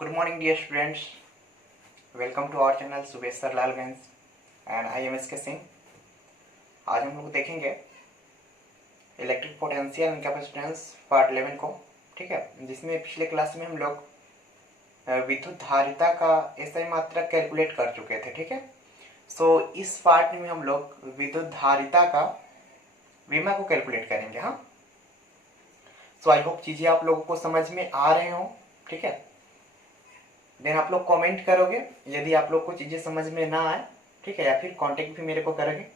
Good morning, dear students. Welcome to our channel Subesh sir Lalganj and I am S के सिंह। आज हम लोग देखेंगे electric potential and capacitance part 11 को, ठीक है, जिसमें पिछले क्लास में हम लोग विद्युत धारिता का एसआई मात्रा कैलकुलेट कर चुके थे, ठीक है। सो इस पार्ट में हम लोग विद्युत धारिता का विमा को कैलकुलेट करेंगे। हाँ, सो आई होप चीजें आप लोगों को समझ में आ रहे हो, ठीक है। देन आप लोग कमेंट करोगे यदि आप लोग को चीजें समझ में ना आए, ठीक है, या फिर कांटेक्ट भी मेरे को करोगे।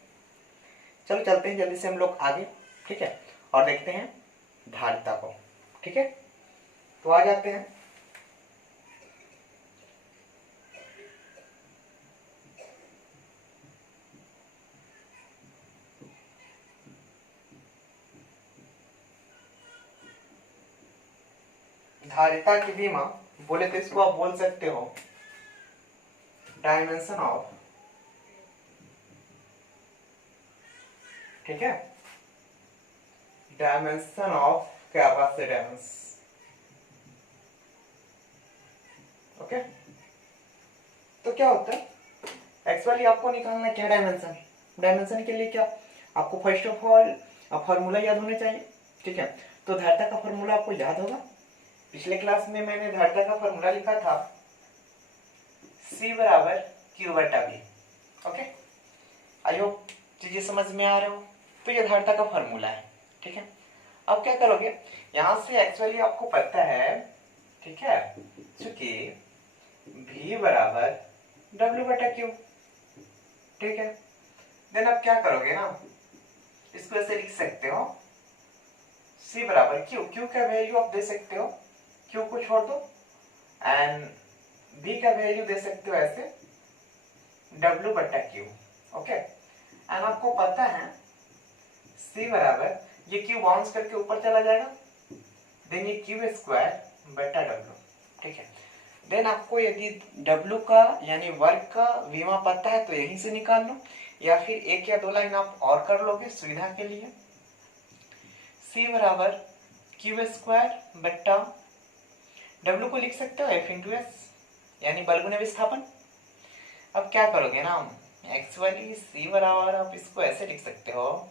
चलो चलते हैं जल्दी से हम लोग आगे, ठीक है, और देखते हैं धारिता को, ठीक है। तो आ जाते हैं। धारिता की विमा बोले तो इसको आप बोल सकते हो डायमेंशन ऑफ, ठीक है, डायमेंशन ऑफ कैपेसिटेंस। ओके, तो क्या होता है एक्चुअली आपको निकालना क्या डायमेंशन। डायमेंशन के लिए क्या आपको फर्स्ट ऑफ ऑल फॉर्मूला याद होने चाहिए, ठीक है। तो धारिता का फॉर्मूला आपको याद होगा। पिछले क्लास में मैंने धारिता का फॉर्मूला लिखा था C बराबर Q बटा V। ओके, आई होप चीजें समझ में आ रहे हो। तो ये धारिता का फॉर्मूला है, ठीक है। अब क्या करोगे, यहां से एक्चुअली आपको पता है, ठीक है, चूंकि V बराबर W बटा Q, ठीक है। देन आप क्या करोगे ना, इसको ऐसे लिख सकते हो C बराबर Q का वैल्यू आप दे सकते हो, Q को छोड़ दो, एंड V का वैल्यू दे सकते हो ऐसे W बटा Q। ओके, एंड आपको पता है C बराबर ये Q बाउंस करके ऊपर चला जाएगा, देन ये Q स्क्वायर बटा W, ठीक है। देन आपको यदि W का यानी वर्क का विमा पता है तो यहीं से निकाल लो, या फिर एक या दो लाइन आप और कर लोगे सुविधा के लिए। C बराबर Q स्क्वायर बटा W को लिख सकते हो F इंटू एस, यानी बलगुने विस्थापन। अब क्या करोगे ना, एक्चुअली C बराबर आप इसको ऐसे लिख सकते हो,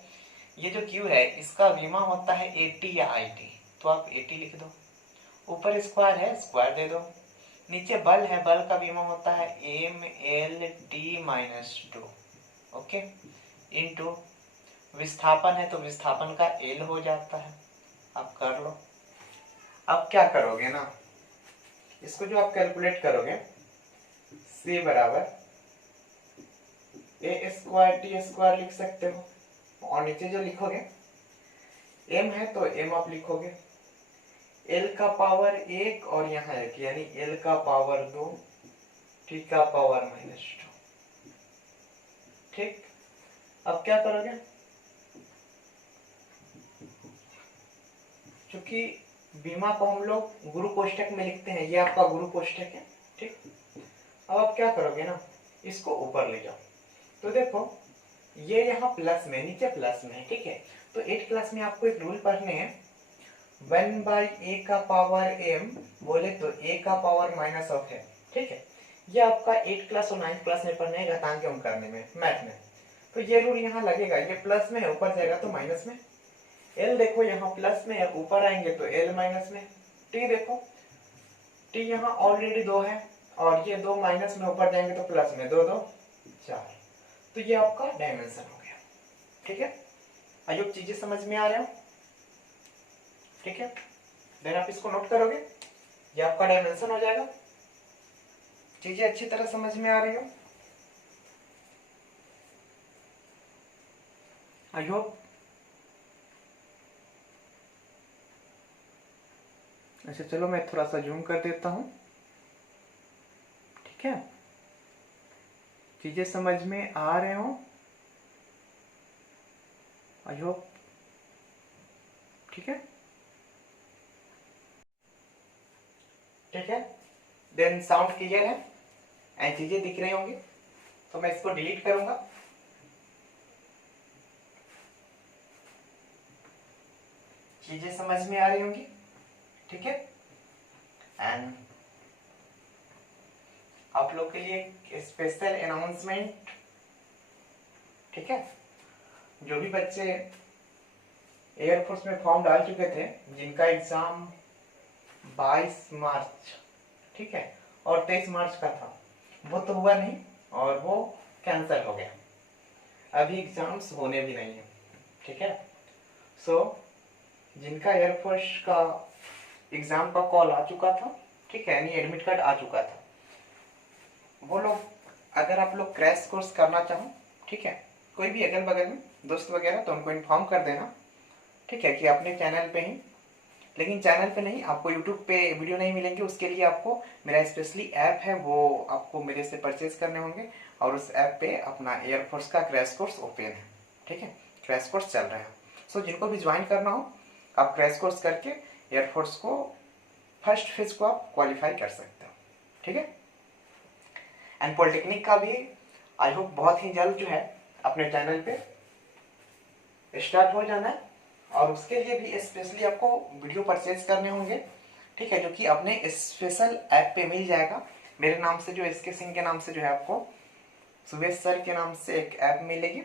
ये जो Q है इसका विमा होता है 80 या IT, तो आप 80 लिख दो, ऊपर स्क्वायर है स्क्वायर दे दो, नीचे बल है बल का विमा होता है MLT-2, ओके, इंटू विस्थापन है तो विस्थापन का L हो जाता है। आप कर लो। अब क्या करोगे ना, इसको जो आप कैलकुलेट करोगे C बराबर A स्क्वायर T स्क्वायर लिख सकते हो, और नीचे जो लिखोगे M है तो M आप लिखोगे L का पावर 1 और यहाँ 1, यानी L का पावर 2 T का पावर -2, ठीक। अब क्या करोगे, क्योंकि बीमा को हम लोग गुरु कोष्ठक में लिखते हैं, ये आपका गुरु कोष्ठक है, ठीक। अब आप क्या करोगे ना, इसको ऊपर ले जाओ, तो देखो ये यहाँ प्लस में, नीचे प्लस में है, ठीक है। तो 8 क्लास में आपको एक रूल पढ़ने हैं, 1/a का पावर m बोले तो a का पावर माइनस ऑफ m, ठीक है। ये आपका 8 क्लास और 9 क्लास में पढ़ने है घातांक एवं करने में, मैथ में। तो ये रूल यहाँ लगेगा, ये प्लस में है ऊपर जाएगा तो माइनस में। l देखो यहाँ प्लस में है, ऊपर आएंगे तो l माइनस में। t देखो t यहाँ ऑलरेडी 2 है, और ये 2 माइनस में ऊपर जाएंगे तो प्लस में, 2 2 4। तो ये आपका डायमेंशन हो गया, ठीक है। आई होप चीजें समझ में आ रहे हो, ठीक है। देन आप इसको नोट करोगे, ये आपका डायमेंशन हो जाएगा। चीजें अच्छी तरह समझ में आ रही हो, आई होप। अच्छा चलो मैं थोड़ा सा जूम कर देता हूं, ठीक है। चीजें समझ में आ रहे हो, आई होप, ठीक है, ठीक है। देन साउंड क्लियर है एंड चीजें दिख रही होंगी, तो मैं इसको डिलीट करूंगा। चीजें समझ में आ रही होंगी, ठीक है। एंड आप लोग के लिए एक स्पेशल अनाउंसमेंट, ठीक है। जो भी बच्चे एयरफोर्स में फॉर्म डाल चुके थे, जिनका एग्जाम 22 मार्च, ठीक है, और 23 मार्च का था, वो तो हुआ नहीं और वो कैंसिल हो गया। अभी एग्जाम्स होने भी नहीं है, ठीक है। सो जिनका एयरफोर्स का एग्जाम का कॉल आ चुका था, ठीक है, यानी एडमिट कार्ड आ चुका था, वो लोग, अगर आप लोग क्रैश कोर्स करना चाहो, ठीक है, कोई भी अगल बगल में दोस्त वगैरह, तो उनको इन्फॉर्म कर देना, ठीक है, कि अपने चैनल पे ही, लेकिन चैनल पे नहीं, आपको यूट्यूब पे वीडियो नहीं मिलेंगे, उसके लिए आपको मेरा स्पेशली ऐप है, वो आपको मेरे से परचेज करने होंगे, और उस ऐप पे अपना एयरफोर्स का क्रैश कोर्स ओपन है, ठीक है, क्रैश कोर्स चल रहा है। सो जिनको भी ज्वाइन करना हो, आप क्रैश कोर्स करके एयरफोर्स को फर्स्ट फेज को आप क्वालिफाई कर सकते हो, ठीक है। एंड पॉलिटेक्निक का भी आई होप बहुत ही जल्द जो है अपने चैनल पे स्टार्ट हो जाना है, और उसके लिए भी स्पेशली आपको वीडियो परचेज करने होंगे, ठीक है, जो कि अपने स्पेशल ऐप पे मिल जाएगा, मेरे नाम से, जो SK सिंह के नाम से जो है आपको सुवेश सर के नाम से एक ऐप मिलेगी,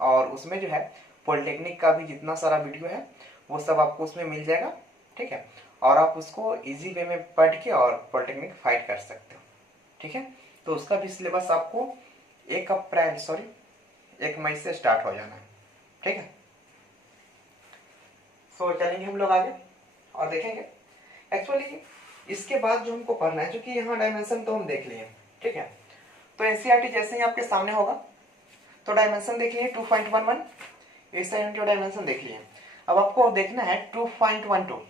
और उसमें जो है पॉलिटेक्निक का भी जितना सारा वीडियो है वो सब आपको उसमें मिल जाएगा, ठीक है, और आप उसको इजी वे में पढ़ के और पॉलिटेक्निक फाइट कर सकते हो, ठीक है। तो उसका भी सिलेबस आपको 1 मई से स्टार्ट हो जाना है, ठीक है। सो चलेंगे हम लोग आगे और देखेंगे एक्चुअली इसके बाद जो हमको पढ़ना है, क्योंकि यहाँ डायमेंशन तो हम देख लिए, ठीक है, तो एनसीईआरटी जैसे ही आपके सामने होगा तो डायमेंशन देख लिए 2.11, इस साइड जो डायमेंशन देख लिए। अब आपको देखना है 2.12,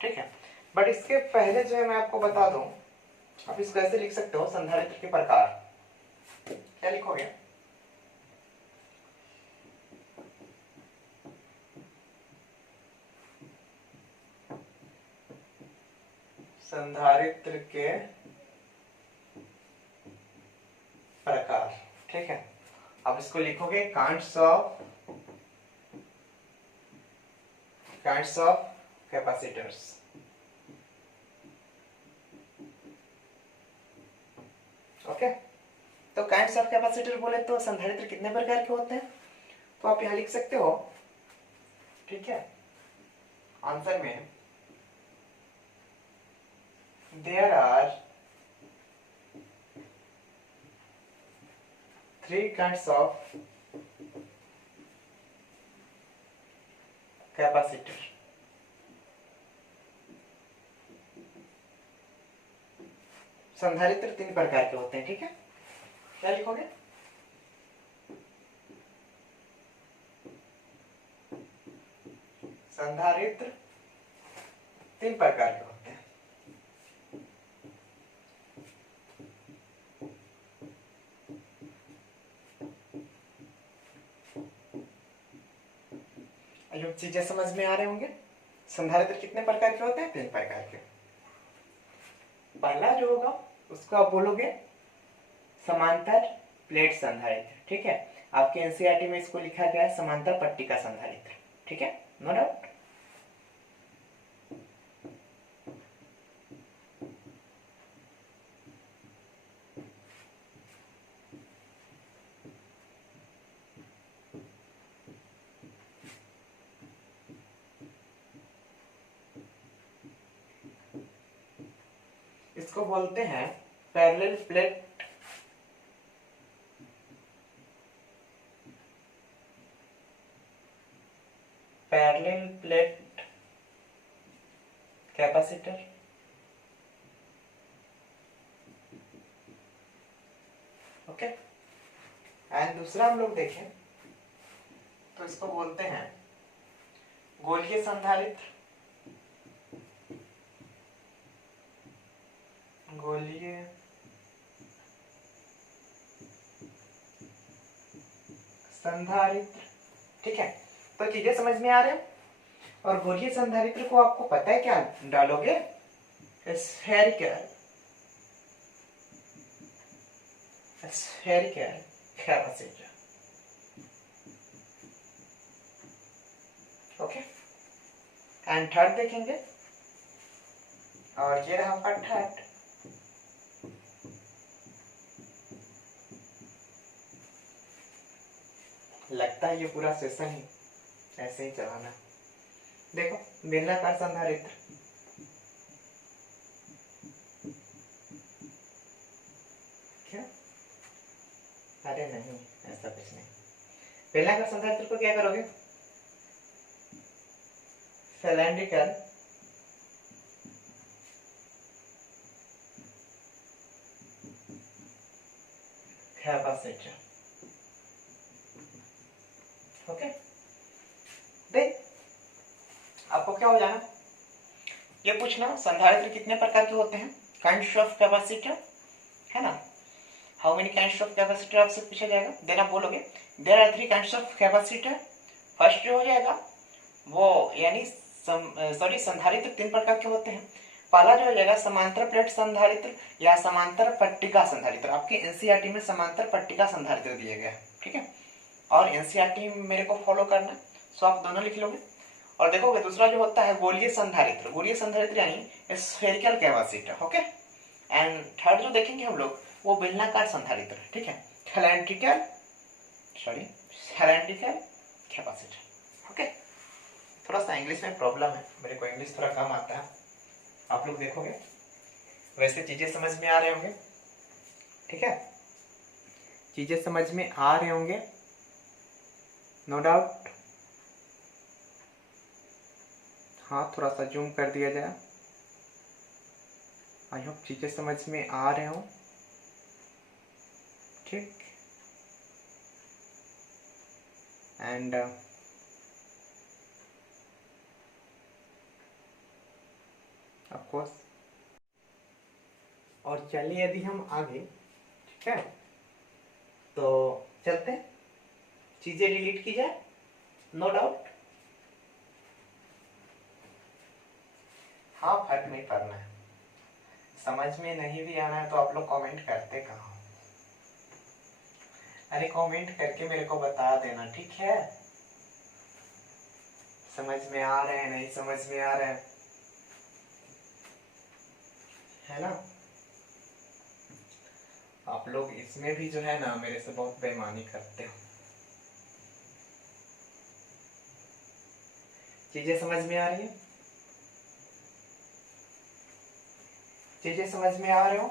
ठीक है, बट इसके पहले जो है मैं आपको बता दूं, आप इसको ऐसे लिख सकते हो, संधारित्र के प्रकार। क्या लिखोगे? संधारित्र के प्रकार, ठीक है। अब इसको लिखोगे काइंड्स ऑफ कैपेसिटर्स, ओके। तो काइंड्स ऑफ कैपेसिटर बोले तो संधारित्र कितने प्रकार के होते हैं, तो आप यहां लिख सकते हो, ठीक है, आंसर में there are 3 kinds of capacitor. संधारित्र 3 प्रकार के होते हैं, ठीक है। क्या लिखोगे? संधारित्र 3 प्रकार के होते हैं। जो चीजें समझ में आ रहे होंगे, संधारित्र कितने प्रकार के होते हैं? 3 प्रकार के। पहला जो होगा उसको आप बोलोगे समांतर प्लेट संधारित्र, ठीक है। आपके एनसीईआरटी में इसको लिखा गया है समांतर पट्टिका संधारित्र, ठीक है, नो डाउट। इसको बोलते हैं parallel plate capacitor, okay. And दूसरा हम लोग देखें तो इसको बोलते हैं गोलीय संधारित्र, गोलीय संधारित्र, ठीक है। तो चीजें समझ में आ रहे हैं। और गोलीय संधारित्र को आपको पता है क्या डालोगे? Spherical capacitor, okay. And third देखेंगे, और ये रहा आपका थर्ड, लगता है ये पूरा सेशन ही ऐसे ही चलाना। देखो बेलनाकार संधारित्र, क्या? अरे नहीं, ऐसा कुछ नहीं। बेलनाकार संधारित्र को क्या करोगे? Cylindrical capacitor. ओके, देख आपको क्या हो जाना, ये पूछना संधारित्र कितने प्रकार के होते हैं, काइंड्स ऑफ कैपेसिटर, है ना। How many kinds of capacitor आपसे पूछा जाएगा, देन आप बोलोगे there are 3 kinds of capacitor. First जो हो जाएगा वो यानी संधारित्र 3 प्रकार के होते हैं। पहला जो हो जाएगा समांतर प्लेट संधारित्र या समांतर पट्टिका संधारित्र। आपके एनसीईआरटी में समांतर पट्टिका संधारित्र दिया गया है, ठीक है। और एनसीईआरटी मेरे को फॉलो करना, सो आप दोनों लिख लोगे। और देखोगे दूसरा जो होता है गोलीय संधारित्र, गोलीय संधारित्र यानी spherical capacitor, okay. And third जो देखेंगे हम लोग वो बेलनाकार संधारित्र, ठीक है, सिलेंड्रिकल कैपेसिटर, ओके। थोड़ा सा इंग्लिश में प्रॉब्लम है, मेरे को इंग्लिश थोड़ा कम आता है, आप लोग देखोगे वैसे चीजें समझ में आ रहे होंगे, ठीक है, चीजें समझ में आ रहे होंगे, नो डाउट। हाँ थोड़ा सा जूम कर दिया जाए, आई होप चीजें समझ में आ रहे हो, ठीक। एंड ऑफ कोर्स, और चलिए यदि हम आगे, ठीक है, तो चलते हैं, चीजें डिलीट की जाए, नो डाउट। हाँ फर्क नहीं पड़ना है, समझ में नहीं भी आना है तो आप लोग कमेंट करते कहाँ हो, अरे कमेंट करके मेरे को बता देना, ठीक है। समझ में आ रहे हैं, नहीं समझ में आ रहे हैं, है ना। आप लोग इसमें भी जो है ना मेरे से बहुत बेईमानी करते हो। चीजें समझ में आ रही है, चीजें समझ में आ रहे हो,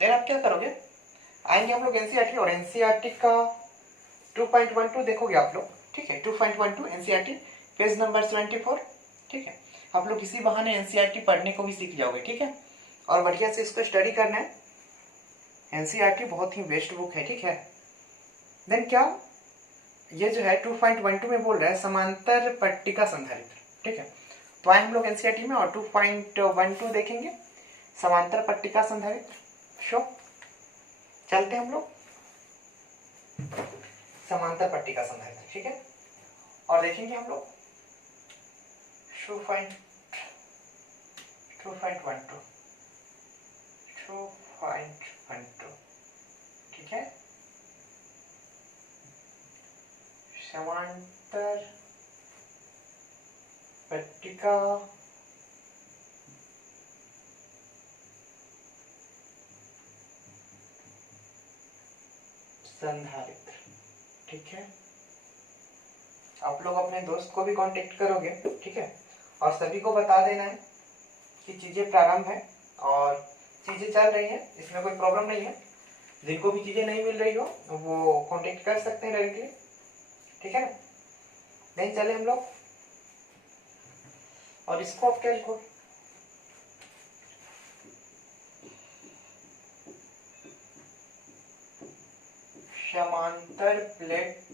देन आप क्या करोगे, आएंगे हम लोग एनसीईआरटी, और एनसीईआरटी का 2.12 देखोगे आप लोग, ठीक है, 2.12 एनसीईआरटी पेज नंबर 74, ठीक है। आप लोग इसी बहाने एनसीईआरटी पढ़ने को भी सीख जाओगे, ठीक है, और बढ़िया से इसको स्टडी करना है। एनसीईआरटी बहुत ही बेस्ट बुक है, ठीक है। देन क्या, ये जो है 2.12 में बोल रहा है समांतर पट्टिका संधारित्र, ठीक है। तो आए हम लोग एनसीईआरटी में और 2.12 देखेंगे, समांतर पट्टिका संधारित्र। शो चलते हम लोग समांतर पट्टिका संधारित्र, ठीक है, और देखेंगे हम लोग 2.12 ठीक है, समांतर पट्टिका संधारित्र, ठीक है। आप लोग अपने दोस्त को भी कांटेक्ट करोगे, ठीक है, और सभी को बता देना है कि चीजें प्रारंभ है और चीजें चल रही हैं, इसमें कोई प्रॉब्लम नहीं है। जिनको भी चीजें नहीं मिल रही हो वो कांटेक्ट कर सकते हैं डायरेक्टली, ठीक है ना। नहीं चले हम लोग, और इसको आप क्या लिखो, समांतर प्लेट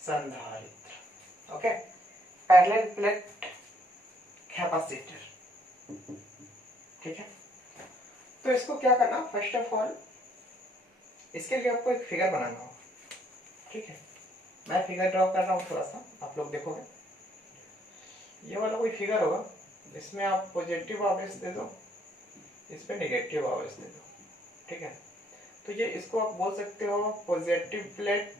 संधारित्र, ओके, पैरेलल प्लेट कैपेसिटर, ठीक है। तो इसको क्या करना, फर्स्ट ऑफ ऑल इसके लिए आपको एक फिगर बनाना होगा, ठीक है। मैं फिगर ड्रॉ कर रहा हूँ थोड़ा सा, आप लोग देखोगे ये वाला कोई फिगर होगा, इसमें आप पॉजिटिव आवेश दे दो, इस पे नेगेटिव आवेश दे दो, ठीक है। तो ये इसको आप बोल सकते हो पॉजिटिव प्लेट,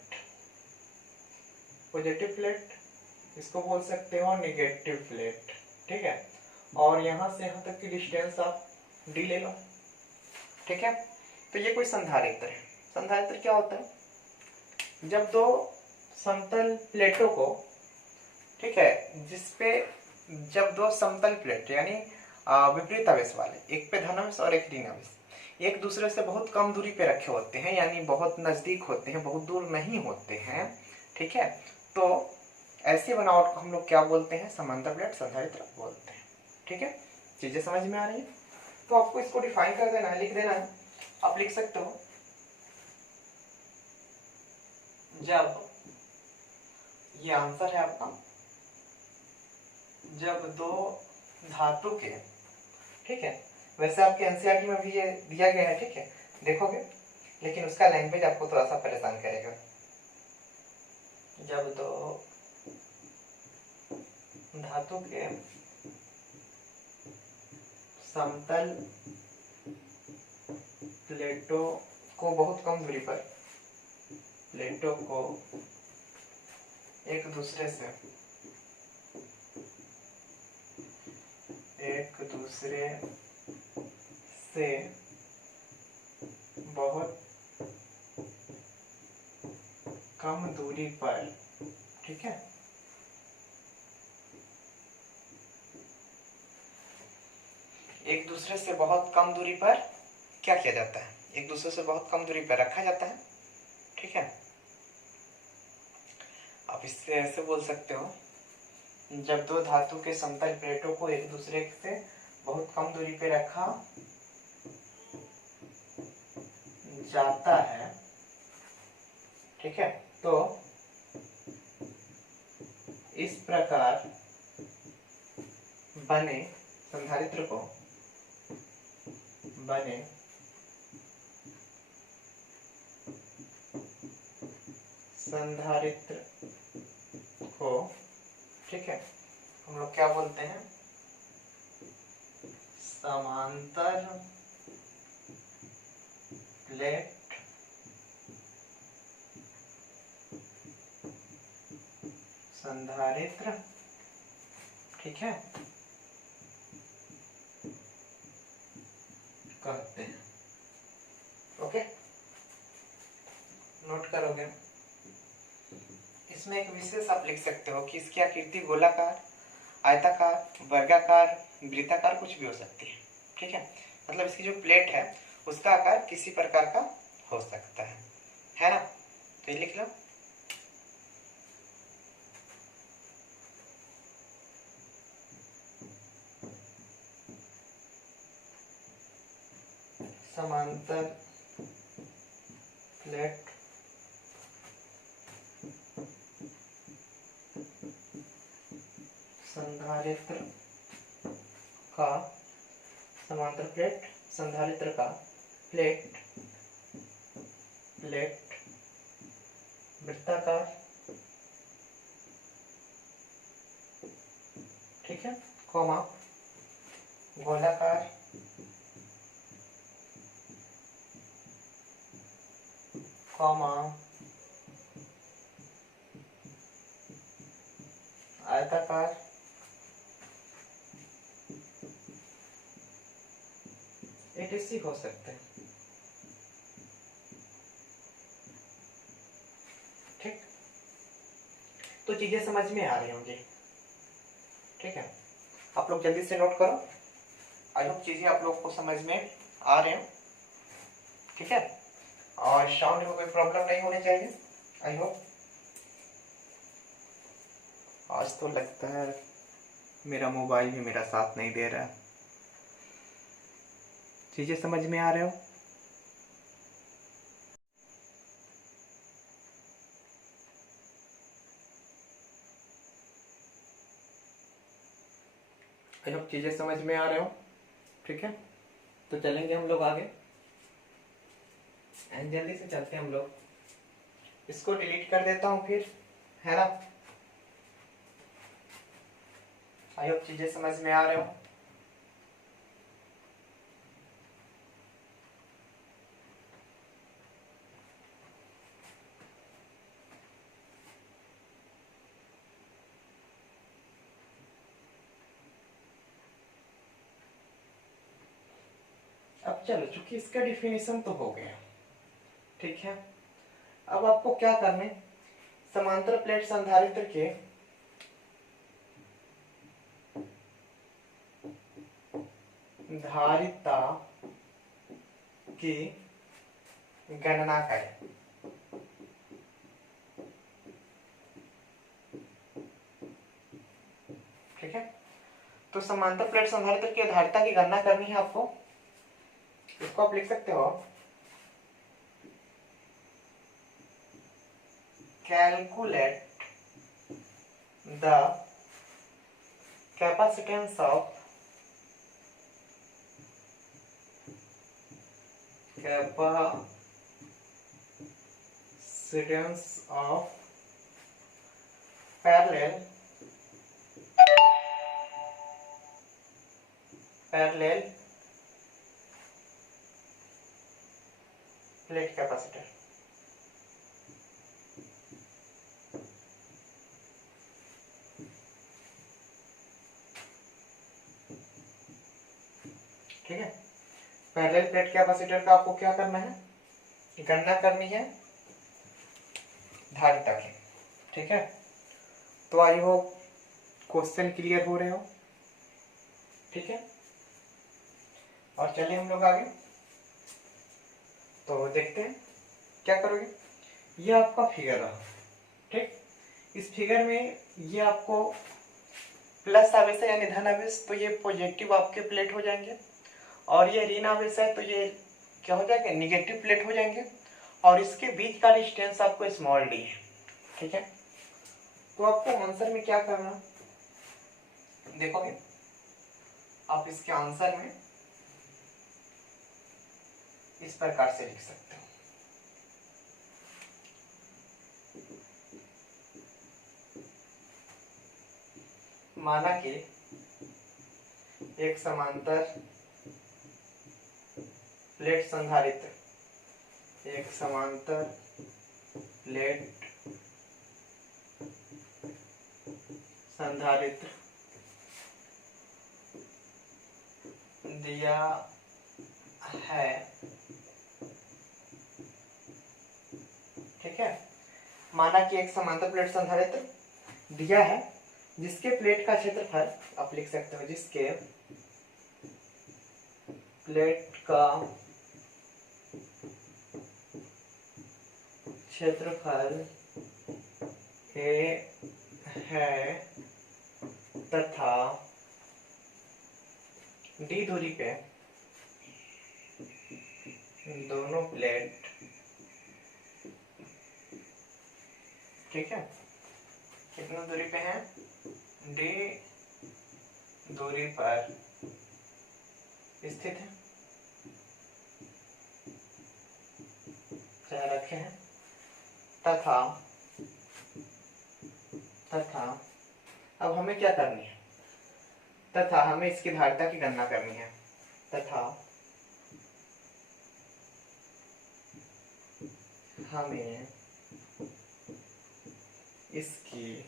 इसको बोल सकते हो नेगेटिव प्लेट, ठीक है। और यहाँ से यहाँ तक की डिस्टेंस आप डी ले लो, ठीक है। तो ये कोई संधारित्र है। संधारित्र क्या होता है? जब दो समतल प्लेटों को, ठीक है, जिसपे जब दो समतल प्लेट यानी विपरीत आवेश वाले, एक पे धनावेश और एक ऋण आवेश, एक दूसरे से बहुत कम दूरी पे रखे होते हैं, यानी बहुत नजदीक होते हैं, बहुत दूर नहीं होते हैं, ठीक है, तो ऐसी बनावट को हम लोग क्या बोलते हैं? समांतर प्लेट संधारित्र बोलते हैं। ठीक है, चीजें समझ में आ रही है? तो आपको इसको डिफाइन कर देना है, लिख देना है। आप लिख सकते हो, जब, ये आंसर है आपका, जब दो धातु के, ठीक है, वैसे आपके एनसीईआरटी में भी ये दिया गया है, ठीक है, देखोगे, लेकिन उसका लैंग्वेज आपको थोड़ा सा परेशान करेगा। जब दो धातु के समतल प्लेटों को बहुत कम दूरी पर, प्लेटों को एक दूसरे से बहुत कम दूरी पर, ठीक है, एक दूसरे से बहुत कम दूरी पर क्या किया जाता है? एक दूसरे से बहुत कम दूरी पर रखा जाता है, ठीक है। आप इससे ऐसे बोल सकते हो, जब दो धातु के समतल प्लेटों को एक दूसरे से बहुत कम दूरी पे रखा जाता है, ठीक है, तो इस प्रकार बने संधारित्र को, बने संधारित्र को, ठीक है, हम लोग क्या बोलते हैं? समांतर प्लेट संधारित्र, ठीक है, कहते हैं। ओके, नोट करोगे? इसमें एक विशेष आप लिख सकते हो कि इसकी आकृति गोलाकार, आयताकार, वर्गाकार, वृत्ताकार कुछ भी हो सकती है, ठीक है। मतलब इसकी जो प्लेट है उसका आकार किसी प्रकार का हो सकता है ना? तो ये लिख लो। समांतर प्लेट संधारित्र का, समांतर प्लेट संधारित्र का प्लेट वृत्ताकार, ठीक है, कॉमा गोलाकार, कॉमा आयताकार, एटीसी हो सकते हैं, ठीक। तो चीजें समझ में आ रही होंगी, ठीक है। आप लोग जल्दी से नोट करो। आई होप चीजें आप लोग को समझ में आ रहे हो, ठीक है, और साउंड में कोई प्रॉब्लम नहीं होनी चाहिए। I hope. आज तो लगता है मेरा मोबाइल भी मेरा साथ नहीं दे रहा है। चीजें समझ में आ रहे हो? आई होप चीजें समझ में आ रहे हो, ठीक है। तो चलेंगे हम लोग आगे, एंड जल्दी से चलते हैं हम लोग। इसको डिलीट कर देता हूँ फिर, है ना? आई होप चीजें समझ में आ रहे हो। अब अब चलो, चूंकि इसका डिफिनेशन तो हो गया, ठीक है। अब आपको क्या करना है, समांतर प्लेट संधारित्र के धारिता की गणना करें। ठीक है, तो समांतर प्लेट संधारित्र की धारिता की गणना करनी है आपको। इसको आप लिख सकते हो, calculate the capacitance of parallel plate capacitor. ठीक है, पैरेलल प्लेट कैपेसिटर का आपको क्या करना है, गणना करनी है धारिता की। ठीक है, तो आई होप क्वेश्चन क्लियर हो रहे हो। ठीक है, और चलिए हम लोग आगे तो देखते हैं क्या करोगे। ये आपका फिगर रहा। ठीक, इस फिगर में ये आपको प्लस आवेश है यानी धन आवेश, तो ये पॉजिटिव आपके प्लेट हो जाएंगे, और ये ऋण आवेश है तो ये क्या हो जाएगा, निगेटिव प्लेट हो जाएंगे, और इसके बीच का डिस्टेंस आपको स्मॉल डी है। ठीक है, तो आपको आंसर में क्या करना, देखोगे आप इसके आंसर में इस प्रकार से लिख सकते हो। माना कि एक समांतर प्लेट संधारित्र, एक समांतर प्लेट संधारित्र दिया है। ठीक है, माना कि एक समांतर प्लेट संधारित्र दिया है जिसके प्लेट का क्षेत्रफल आप लिख सकते हो, जिसके प्लेट का क्षेत्रफल ए है तथा डी दूरी पे दोनों प्लेट, ठीक है, कितना दूरी पे है, डी दूरी पर स्थित है, चाहे रखे हैं, तथा अब हमें क्या करनी है, तथा हमें इसकी धारिता की गणना करनी है, तथा हमें इसकी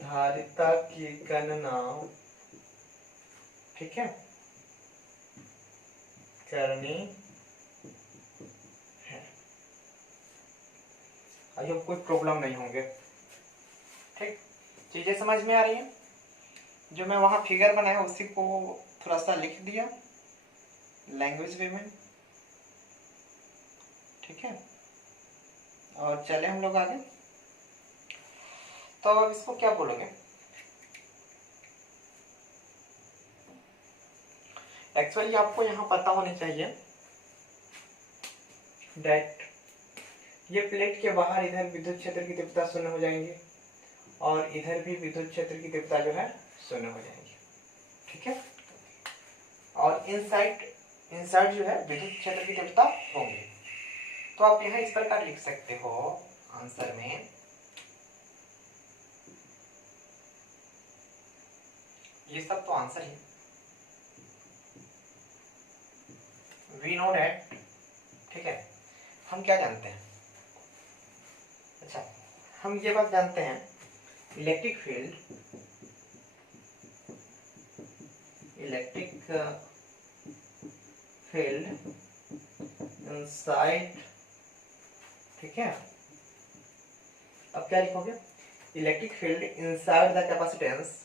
धारिता की गणना, ठीक है, करनी है। आई होप कोई प्रॉब्लम नहीं होंगे। ठीक, चीजें समझ में आ रही हैं। जो मैं वहां फिगर बनाया उसी को थोड़ा सा लिख दिया लैंग्वेज वे में। ठीक है, और चले हम लोग आगे। तो अब इसको क्या बोलोगे, एक्चुअली आपको यहां पता होना चाहिए दैट ये प्लेट के बाहर इधर विद्युत क्षेत्र की तीव्रता शून्य हो जाएंगे, और इधर भी विद्युत क्षेत्र की तीव्रता जो है शून्य हो जाएगी। ठीक है, और इनसाइड जो है विद्युत क्षेत्र की तीव्रता होंगी। तो आप यहाँ इस प्रकार लिख सकते हो आंसर में, ये सब तो आंसर है, वी नो दैट। ठीक है, हम क्या जानते हैं, अच्छा हम ये बात जानते हैं, electric field electric field inside, ठीक है। अब क्या लिखोगे, electric field inside the capacitance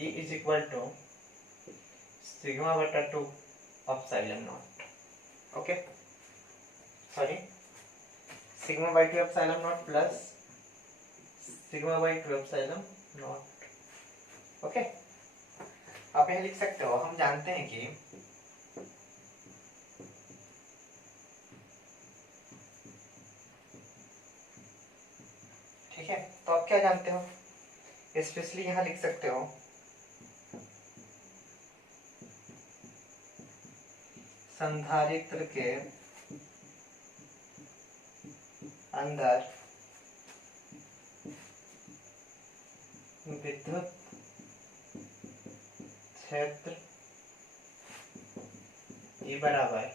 E is equal to sigma beta 2 epsilon naught, okay, sorry, sigma by 2 epsilon naught plus sigma by 2 epsilon naught, okay। आप यह लिख सकते हो, हम जानते हैं कि ठीक है, तो आप क्या जानते हो, स्पेशली यहां लिख सकते हो संधारित्र के अंदर विद्युत क्षेत्र E बराबर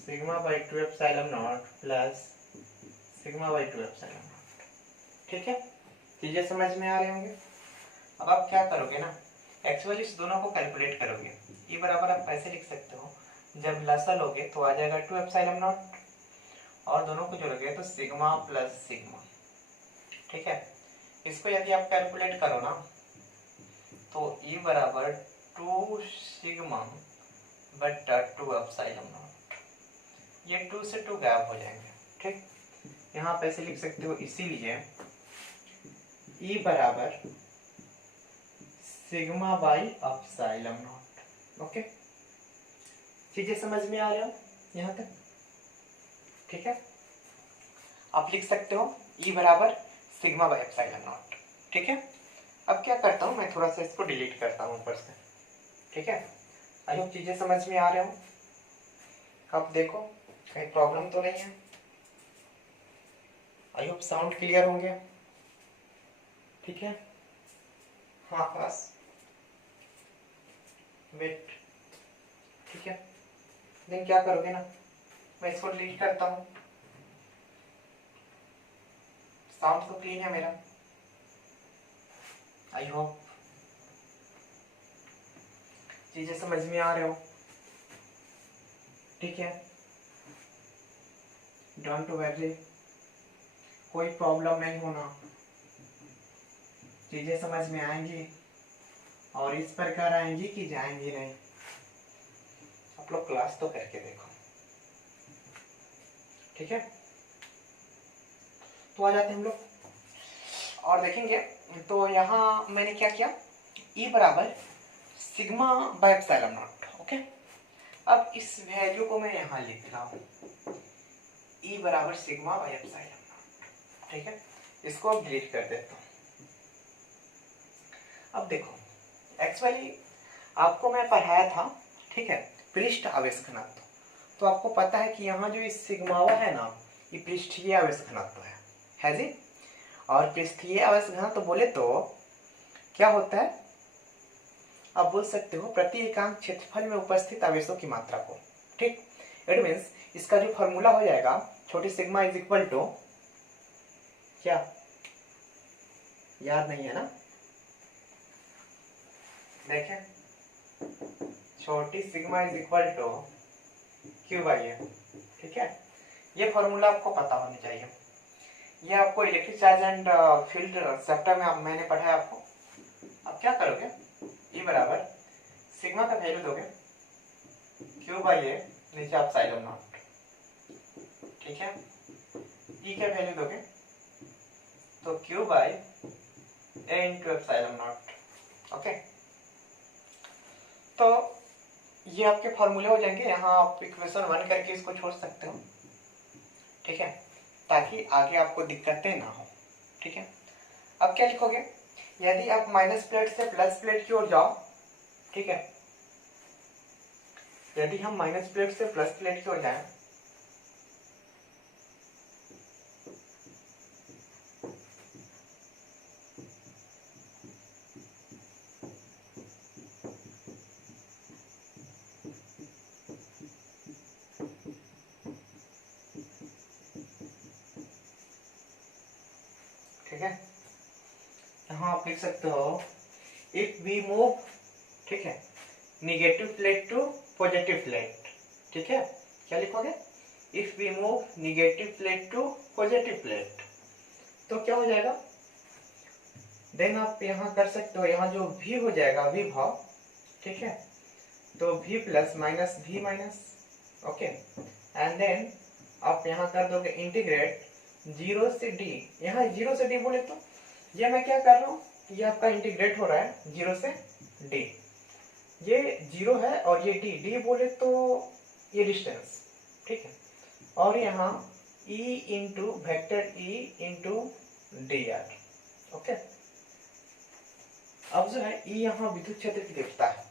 sigma by 2 epsilon not plus sigma by 2 epsilon not, ठीक है। चीजें समझ में आ रहे होंगे। अब आप क्या करोगे ना, एक्चुअली इस दोनों को कैलकुलेट करोगे। E बराबर आप ऐसे लिख सकते हो, जब लसा लोगे तो आ जाएगा 2 एप्सिलॉन नॉट और दोनों को जोड़ोगे तो सिग्मा प्लस सिग्मा, ठीक है। इसको यदि आप कैलकुलेट करो ना तो E बराबर 2 सिग्मा बटा 2 एप्सिलॉन नॉट, ये 2 से 2 गायब हो जाएंगे, ठीक। यहाँ पे ऐसे लिख सकते हो, इसीलिए E बराबर sigma by epsilon not, okay. चीजें समझ में आ रहे हो यहाँ तक, ठीक है। आप लिख सकते हो E बराबर सिग्मा बाई एप्सिलॉन नॉट, ठीक है। अब क्या करता हूँ मैं, थोड़ा सा इसको डिलीट करता हूँ ऊपर से, ठीक है। आई होप चीजें समझ में आ रहे हो। अब देखो कहीं प्रॉब्लम तो नहीं है, आई होप साउंड क्लियर हो गया, ठीक है। हाँ बस वेट, ठीक है। देन क्या करोगे ना, मैं इसको डिलीट करता हूँ, साउंड तो क्लीन है मेरा, आई होप चीजें समझ में आ रहे हो, ठीक है। डोंट वरी, कोई प्रॉब्लम नहीं होना, चीजें समझ में आएंगी और इस प्रकार आएंगी कि जाएंगी नहीं। आप लोग क्लास तो करके देखो, ठीक है। तो आ जाते हैं हम लोग और देखेंगे। तो यहाँ मैंने क्या किया, E बराबर sigma by epsilon not, okay. अब इस वैल्यू को मैं यहाँ लिख रहा हूँ, E बराबर सिग्मा बाय एप्सिलॉन नॉट, ठीक है। इसको अब डिलीट कर देता हूँ। अब देखो, एक्चुअली आपको मैं पढ़ाया था, ठीक है, पृष्ठ आवेश घनत्व। तो आपको पता है कि यहाँ जो इस सिग्मावा है ना, ये पृष्ठीय आवेश घनत्व है जी। और पृष्ठीय आवेश घनत्व बोले तो क्या होता है, आप बोल सकते हो प्रति एकांक क्षेत्रफल में उपस्थित आवेशों की मात्रा को, ठीक। इट मीन्स इसका जो फॉर्मूला हो जाएगा, छोटी सिग्मा इज इक्वल टू क्या, याद नहीं है ना, देखें, छोटी sigma is equal to q by A, ठीक है। ये फॉर्मूला आपको पता होना चाहिए, ये आपको electric charge and field chapter में मैंने पढ़ाया आपको। अब क्या करोगे, E बराबर सिग्मा का वैल्यू दोगे क्यू बाई ए, नीचे आप एप्सिलॉन नॉट, ठीक है। E का वैल्यू दोगे तो Q by A into epsilon not, okay. तो ये आपके फॉर्मूले हो जाएंगे, यहाँ आप इक्वेशन 1 करके इसको छोड़ सकते हो, ठीक है, ताकि आगे आपको दिक्कतें ना हो, ठीक है। अब क्या लिखोगे, यदि आप माइनस प्लेट से प्लस प्लेट की ओर जाओ, ठीक है, यदि हम माइनस प्लेट से प्लस प्लेट की ओर जाएं ठीक है। यहाँ आप लिख सकते हो इफ वी मूव, ठीक है, negative plate to positive plate, ठीक है। क्या लिखोगे? If we move negative plate to positive plate, तो क्या हो जाएगा? देन आप यहाँ कर सकते हो, यहाँ जो v हो जाएगा विभव, ठीक है, तो v plus minus v minus, okay, and then आप यहाँ कर दोगे इंटीग्रेट 0 से d। यहाँ 0 से d बोले तो ये मैं क्या कर रहा हूँ, ये आपका इंटीग्रेट हो रहा है 0 से d, ये 0 है और ये d बोले तो ये डिस्टेंस, ठीक है, और यहाँ e into vector e into D R, okay. अब जो है e यहाँ विद्युत क्षेत्र की दिखता है,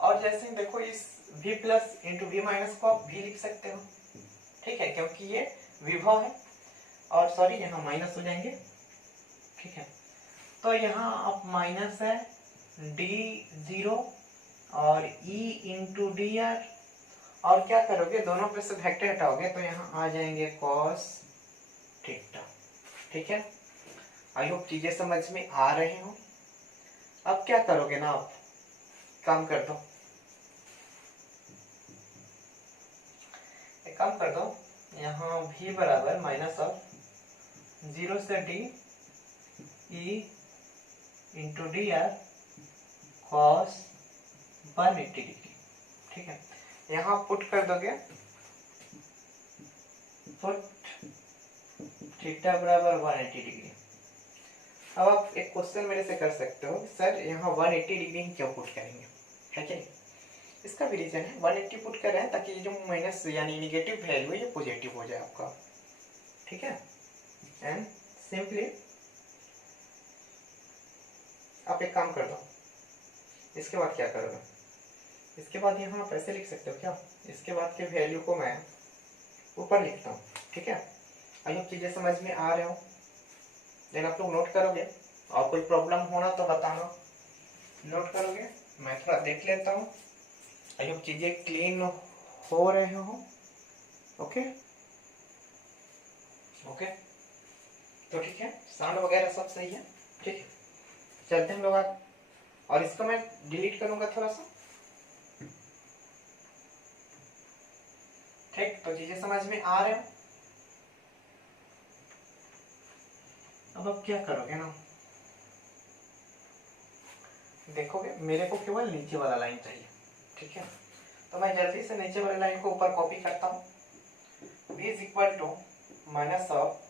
और जैसे देखो इस v plus into V minus को आप v लिख सकते हो, ठीक है, क्योंकि ये विभव है, और सॉरी यहाँ माइनस हो जाएंगे, ठीक है। तो यहाँ आप माइनस है d0 और e इंटू डी आर, और क्या करोगे, दोनों पे से वेक्टर हटाओगे तो यहाँ आ जाएंगे cos थीटा, ठीक है। आई होप चीजें समझ में आ रहे हो। अब क्या करोगे ना, आप काम कर दो, एक काम कर दो, यहाँ v बराबर माइनस ऑफ 0 से d e into D r cos 180 degree, ठीक है। यहाँ पुट कर दोगे, पुट थीटा बराबर 180 डिग्री। अब आप एक क्वेश्चन मेरे से कर सकते हो, सर यहाँ 180 डिग्री क्यों पुट करेंगे, है क्या? इसका भी रीजन है, 180 पुट कर रहे हैं ताकि जो माइनस यानी निगेटिव वैल्यू है ये पॉजिटिव हो जाए आपका, ठीक है। एंड सिंपली आप एक काम कर दो, इसके बाद क्या करोगे, इसके बाद यहाँ आप ऐसे लिख सकते हो क्या, इसके बाद के वैल्यू को मैं ऊपर लिखता हूँ, ठीक है। आई होप चीजें समझ में आ रहे हो। देन आप लोग नोट करोगे, और कोई प्रॉब्लम होना तो बताना, नोट करोगे, मैं थोड़ा देख लेता हूँ। आई होप चीजें क्लीन हो रहे हो, ओके ओके, तो ठीक है, साउंड वगैरह सब सही है, ठीक है। चलते हैं लोग आगे, और इसको मैं डिलीट करूंगा थोड़ा सा, ठीक। तो चीजें समझ में आ रहे हो। अब आप क्या करोगे ना, देखोगे मेरे को केवल नीचे वाला लाइन चाहिए, ठीक है। तो मैं जल्दी से नीचे वाले लाइन को ऊपर कॉपी करता हूँ, v is equal to minus of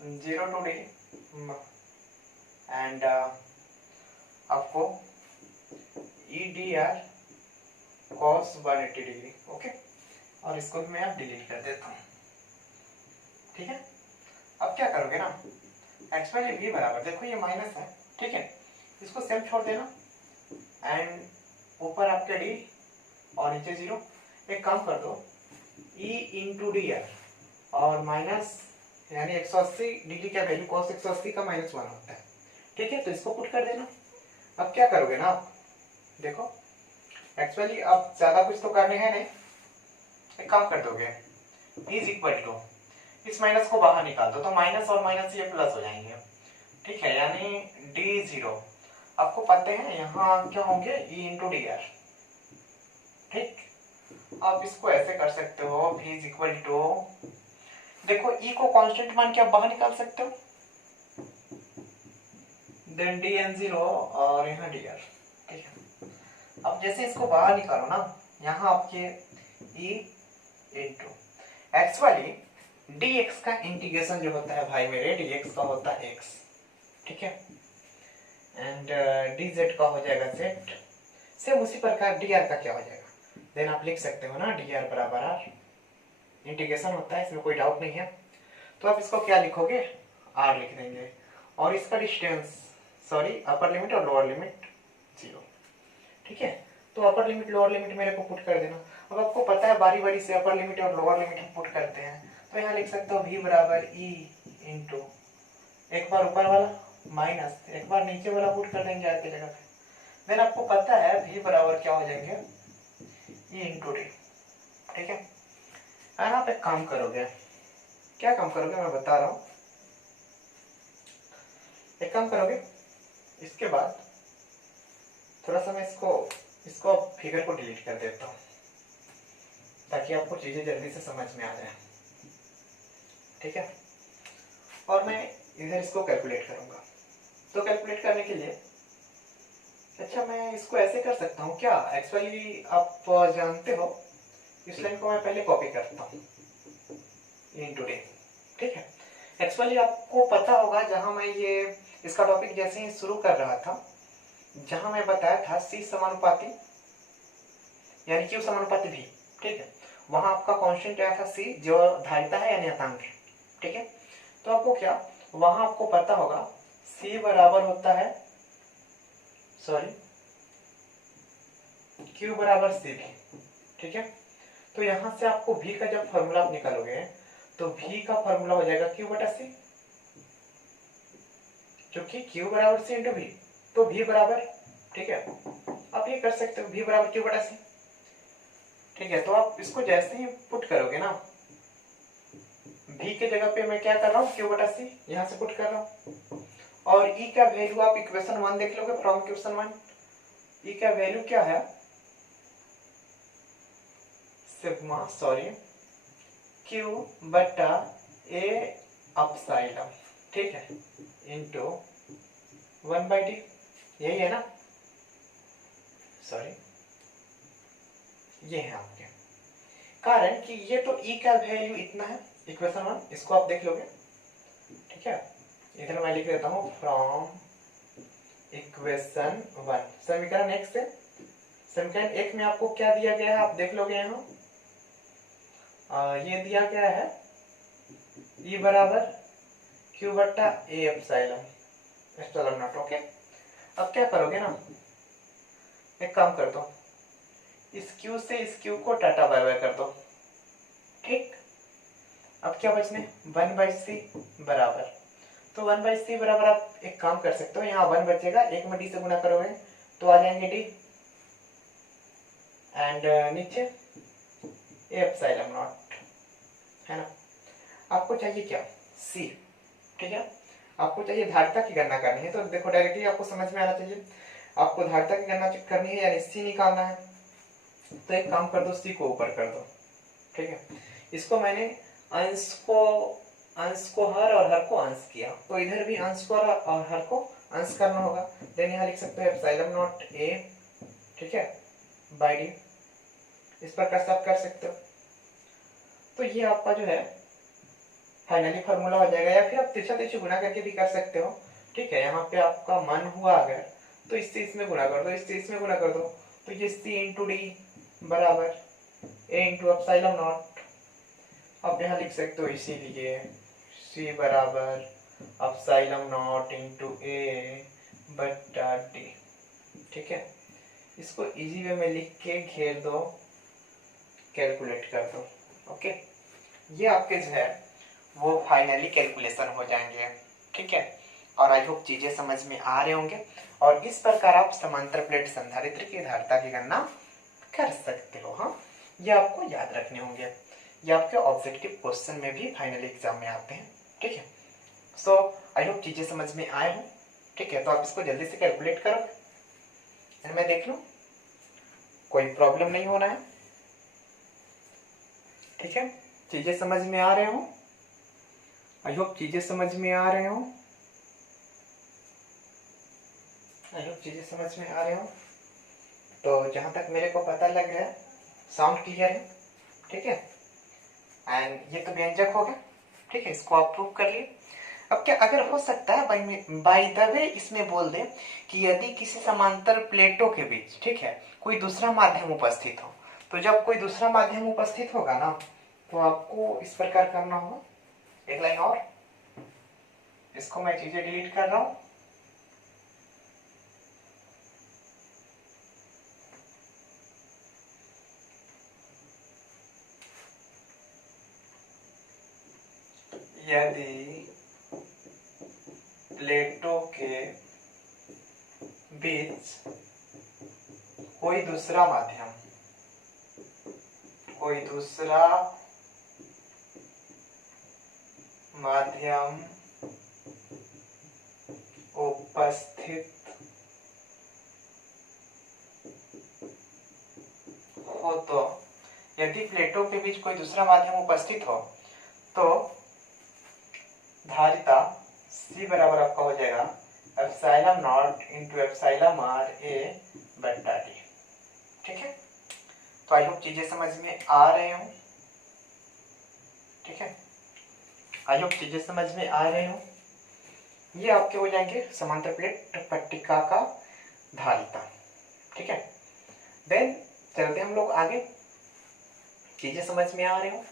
0 to d and आपको E d r cos 180 degree, okay. और इसको भी मैं अब डिलीट कर देता हूँ, ठीक है। अब क्या करोगे ना, एक्चुअली v बराबर, देखो ये माइनस है, ठीक है, इसको सेम छोड़ देना, एंड ऊपर आपके d और नीचे 0। एक काम कर दो, e इंटू डी आर और माइनस यानी 180 डिग्री का वैल्यू cos 180 का -1 होता है, ठीक है। तो इसको पुट कर देना। अब क्या करोगे ना आप, देखो एक्चुअली अब ज्यादा कुछ तो करने हैं नहीं, एक काम कर दोगे, इज इक्वल टू इस माइनस को बाहर निकाल दो, तो माइनस और माइनस ये प्लस हो जाएंगे, ठीक है, यानी d0 आपको पता है यहाँ क्या होंगे, e इंटू डी आर, ठीक। आप इसको ऐसे कर सकते हो, v इज इक्वल टू, देखो e को कांस्टेंट मान के आप बाहर निकाल सकते हो, देन dn0 और यहाँ dr, ठीक है। अब जैसे इसको बाहर निकालो ना, यहाँ आपके e इंटू एक्चुअली dx का इंटीग्रेशन जो होता है भाई मेरे, dx का होता है x, ठीक है, एंड dz का हो जाएगा z, सेम उसी प्रकार dr का क्या हो जाएगा, देन आप लिख सकते हो ना dr बराबर r, इंटीग्रेशन होता है, इसमें कोई डाउट नहीं है। तो आप इसको क्या लिखोगे, r लिख देंगे, और इसका डिस्टेंस सॉरी अपर लिमिट और लोअर लिमिट 0, ठीक है। तो अपर लिमिट लोअर लिमिट मेरे को पुट कर देना। अब आपको पता है बारी बारी से अपर लिमिट और लोअर लिमिट हम पुट करते हैं, तो यहाँ लिख सकते हो v बराबर e इंटू एक बार ऊपर वाला माइनस एक बार नीचे वाला पुट कर देंगे आर की जगह पे, देन आपको पता है v बराबर क्या हो जाएंगे, e इंटू डी, ठीक है। आप एक काम करोगे, क्या काम करोगे मैं बता रहा हूँ, एक काम करोगे, इसके बाद थोड़ा सा मैं इसको फिगर को डिलीट कर देता हूँ ताकि आपको चीजें जल्दी से समझ में आ जाए। ठीक है, और मैं इधर इसको कैलकुलेट करूंगा। तो कैलकुलेट करने के लिए अच्छा मैं इसको ऐसे कर सकता हूँ क्या, एक्चुअली आप जानते हो, इस लाइन को मैं पहले कॉपी करता हूँ इन टुडे। ठीक है, एक्चुअली आपको पता होगा जहां मैं ये इसका टॉपिक जैसे ही शुरू कर रहा था, जहां मैं बताया था C समानुपाती यानी Q समानुपाती V। ठीक है, वहां आपका कांस्टेंट क्या था, C, जो धारिता है या नियतांक है। ठीक है, तो आपको क्या वहां आपको पता होगा C बराबर होता है, सॉरी Q बराबर CV। ठीक है, तो यहां से आपको V का जब फॉर्मूला आप निकालोगे तो V का फॉर्मूला हो जाएगा Q बटा C, क्योंकि Q बराबर C इंटू V, तो V बराबर, ठीक है, आप ये कर सकते हो V बराबर Q बटा C। ठीक है, तो आप इसको जैसे ही पुट करोगे ना, V के जगह पे मैं क्या कर रहा हूँ, Q बटा C यहां से पुट कर रहा हूँ, और E का वैल्यू आप इक्वेशन 1 देख लोगे, फ्रॉम क्वेश्चन 1 E का वैल्यू क्या है, सिग्मा, सॉरी Q बटा A अपसाइलम, ठीक है, इंटू 1/d, यही है ना, सॉरी ये है आपके, कारण कि ये तो E का वैल्यू इतना है, इक्वेशन 1 इसको आप देख लोगे। ठीक है, इधर मैं लिख देता हूँ फ्रॉम इक्वेशन 1, समीकरण 1 से, समीकरण 1 में आपको क्या दिया गया है आप देख लोगे यहाँ, ये दिया गया है E बराबर Q बट्टा A epsilon epsilon not. Okay, अब क्या करोगे ना, एक काम कर दो, इस Q से इस Q को टाटा बाय बाय कर दो। ठीक, अब क्या बचने 1/c बराबर, तो 1/c बराबर आप एक काम कर सकते हो, यहाँ 1 बचेगा, 1 में d से गुना करोगे तो आ जाएंगे d, एंड नीचे a एप्सिलॉन नॉट, है ना। आपको चाहिए क्या, c। ठीक है, आपको चाहिए धारिता की गणना करनी है, तो देखो डायरेक्टली आपको समझ में आना चाहिए, आपको धारिता की गणना करनी है यानी c निकालना है, तो एक काम कर दो, c को ऊपर कर दो। ठीक है, इसको मैंने अंश को हर और हर को अंश किया, तो इधर भी अंश को और हर को अंश करना होगा, देन यहाँ लिख सकते हो एप्सिलॉन नॉट a, ठीक है, बाय d, इस प्रकार से आप कर सकते हो। तो ये आपका जो है फाइनली फॉर्मूला हो जाएगा, या फिर आप तिरछा तिरछी गुणा करके भी कर सकते हो। ठीक है, यहाँ पे आपका मन हुआ अगर तो इससे इसमें गुणा कर दो, इससे इसमें गुणा कर दो, तो ये c इंटू डी बराबर a इंटू एप्सिलॉन नॉट, आप यहाँ लिख सकते हो, इसीलिए c बराबर एप्सिलॉन नॉट इंटू a बटा d। ठीक है, इसको इजी वे में लिख के घेर दो, कैलकुलेट कर दो। ओके, ये आपके जो है वो फाइनली कैलकुलेशन हो जाएंगे। ठीक है, और आई होप चीजें समझ में आ रहे होंगे, और इस प्रकार आप समांतर प्लेट संधारित्र की धारिता की गणना कर सकते हो। हाँ, ये आपको याद रखने होंगे, ये आपके ऑब्जेक्टिव क्वेश्चन में भी फाइनल एग्जाम में आते हैं। ठीक है, सो आई होप चीजें समझ में आए हो। ठीक है, तो आप इसको जल्दी से कैलकुलेट करो, मैं देख लूं कोई प्रॉब्लम नहीं होना है। ठीक है, चीजें समझ में आ रहे हो, आई होप चीजें समझ में आ रहे हो, आई होप चीजें समझ में आ रहे हो। तो जहां तक मेरे को पता लग रहा है साउंड क्लियर है। ठीक है, एंड ये तो व्यंजक हो गया। ठीक है, इसको आप प्रूव कर लिए। अब क्या अगर हो सकता है बाय द वे इसमें बोल दे कि यदि किसी समांतर प्लेटों के बीच, ठीक है, कोई दूसरा माध्यम उपस्थित हो, तो जब कोई दूसरा माध्यम उपस्थित होगा ना, तो आपको इस प्रकार करना होगा, एक लाइन और, इसको मैं चीजें डिलीट कर रहा हूं। यदि प्लेटों के बीच कोई दूसरा माध्यम उपस्थित हो तो यदि प्लेटों के बीच कोई दूसरा माध्यम उपस्थित हो तो धारिता C बराबर आपका हो जाएगा epsilon naught into epsilon r A बट्टा डी। ठीक है, तो आई होप चीजें समझ में आ रहे हो। ठीक है, आई होप चीजें समझ में आ रहे हो। ये आपके हो जाएंगे समांतर प्लेट पट्टिका का धारिता। ठीक है, देन चलते हम लोग आगे। चीजें समझ में आ रहे हो।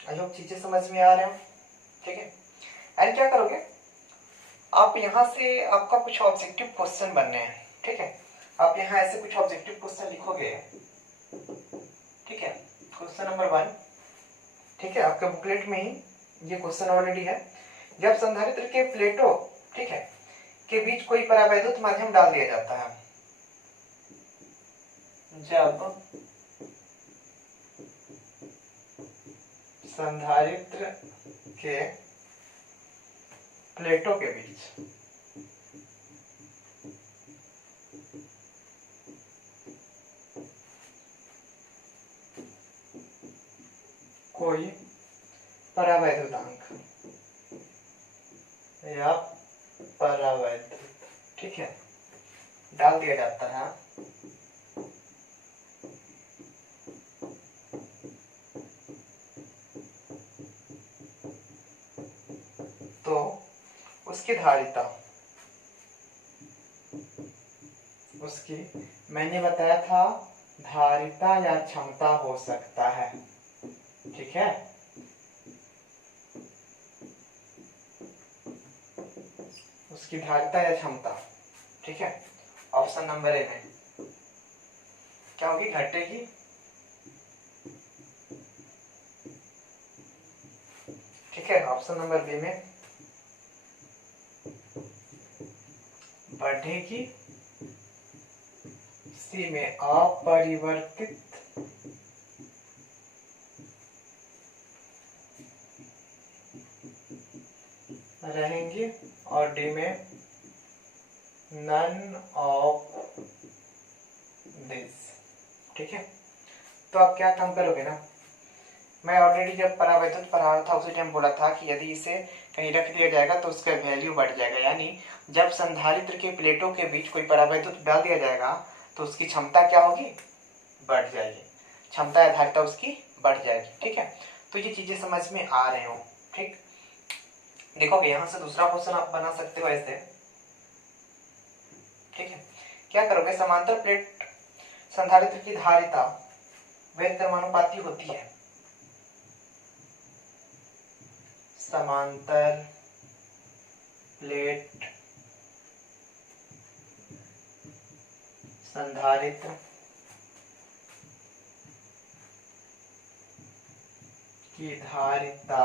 आई होप चीजें समझ में आ रहे हो। ठीक है, एंड क्या करोगे आप यहां से, आपका कुछ ऑब्जेक्टिव क्वेश्चन बनने हैं। ठीक है, आप यहाँ ऐसे कुछ ऑब्जेक्टिव क्वेश्चन लिखोगे। ठीक है, क्वेश्चन नंबर 1। ठीक है, आपके बुकलेट में ही ये क्वेश्चन ऑलरेडी है। जब संधारित्र के प्लेटों, ठीक है, के बीच कोई परावैद्युत माध्यम डाल दिया जाता है, जब संधारित्र के प्लेटों के बीच कोई परावैद्युतांक या परावैद्युत, ठीक है, डाल दिया जाता है, तो उसकी धारिता, उसकी, मैंने बताया था धारिता या क्षमता हो सकता है। ठीक है, उसकी धारिता या क्षमता। ठीक है, ऑप्शन नंबर ए में क्या होगी, घटेगी। ठीक है, ऑप्शन नंबर बी में बढ़ेगी, सी में अपरिवर्तित रहेंगी और डी में नन ऑफ दिस। ठीक है, तो आप क्या काम करोगे ना, मैं ऑलरेडी जब परावैद्युत पढ़ा रहा था उसी टाइम बोला था कि यदि इसे कहीं रख दिया जाएगा तो उसका वैल्यू बढ़ जाएगा, यानी जब संधारित्र के प्लेटों के बीच कोई परावैद्युत डाल दिया जाएगा तो उसकी क्षमता क्या होगी, बढ़ जाएगी, क्षमता या धारिता उसकी बढ़ जाएगी। ठीक है, तो ये चीजें समझ में आ रहे हो। ठीक, देखोगे यहाँ से दूसरा क्वेश्चन आप बना सकते हो ऐसे। ठीक है, क्या करोगे, समांतर प्लेट संधारित्र की धारिता वैध क्रमानुपाती होती है। समांतर प्लेट संधारित्र की धारिता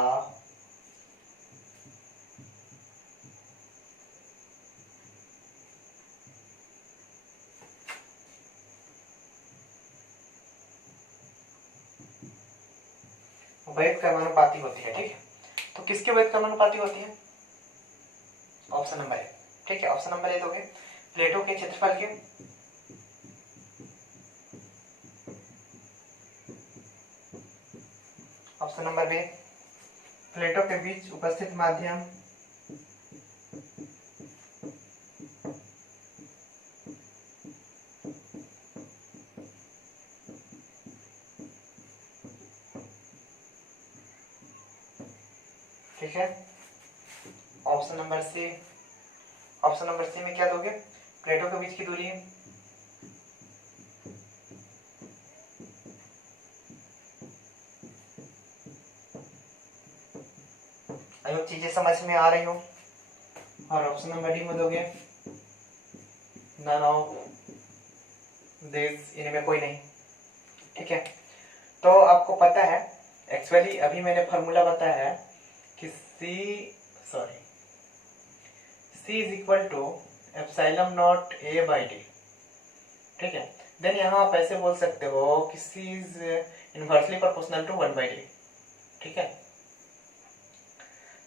वैध क्रमानुपाती होती है। ठीक है, तो किसके वैध क्रमानुपाती होती है, ऑप्शन नंबर ए। ठीक है, ऑप्शन नंबर ए दोगे प्लेटों के क्षेत्रफल के, ऑप्शन नंबर बी प्लेटों के बीच उपस्थित माध्यम ठीक है, option number C, option number C में क्या दोगे, प्लेटों के बीच की दूरी, आई होप चीजें समझ में आ रही हो। और ऑप्शन नंबर डी में दोगे नन ऑफ दिस, इनमें कोई नहीं। ठीक है, तो आपको पता है एक्चुअली अभी मैंने फॉर्मूला बताया है कि C is equal to epsilon naught A by D, ठीक है। देन यहाँ आप ऐसे बोल सकते हो कि C is inversely proportional to 1 by D, ठीक है।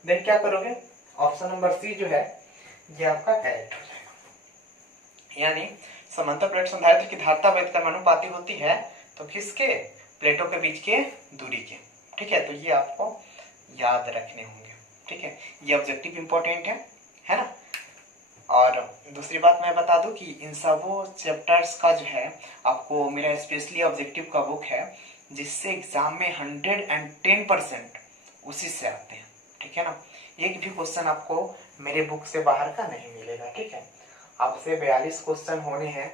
देन क्या करोगे, ऑप्शन नंबर C जो है ये आपका करेक्ट हो जाएगा। यानी समांतर प्लेट संधारित्र की धारिता व्यतिक्रमानुपाती होती है तो किसके, प्लेटों के बीच के दूरी के, ठीक है। तो ये आपको याद रखने होंगे, ठीक है। ये ऑब्जेक्टिव इंपॉर्टेंट है ना। और दूसरी बात मैं बता दूं कि इन सबों चैप्टर्स का जो है आपको मेरा स्पेशली ऑब्जेक्टिव का बुक है जिससे एग्जाम में 110% उसी से आते हैं, ठीक है ना। एक भी क्वेश्चन आपको मेरे बुक से बाहर का नहीं मिलेगा, ठीक है। आपसे 42 क्वेश्चन होने हैं,